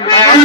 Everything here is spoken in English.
You.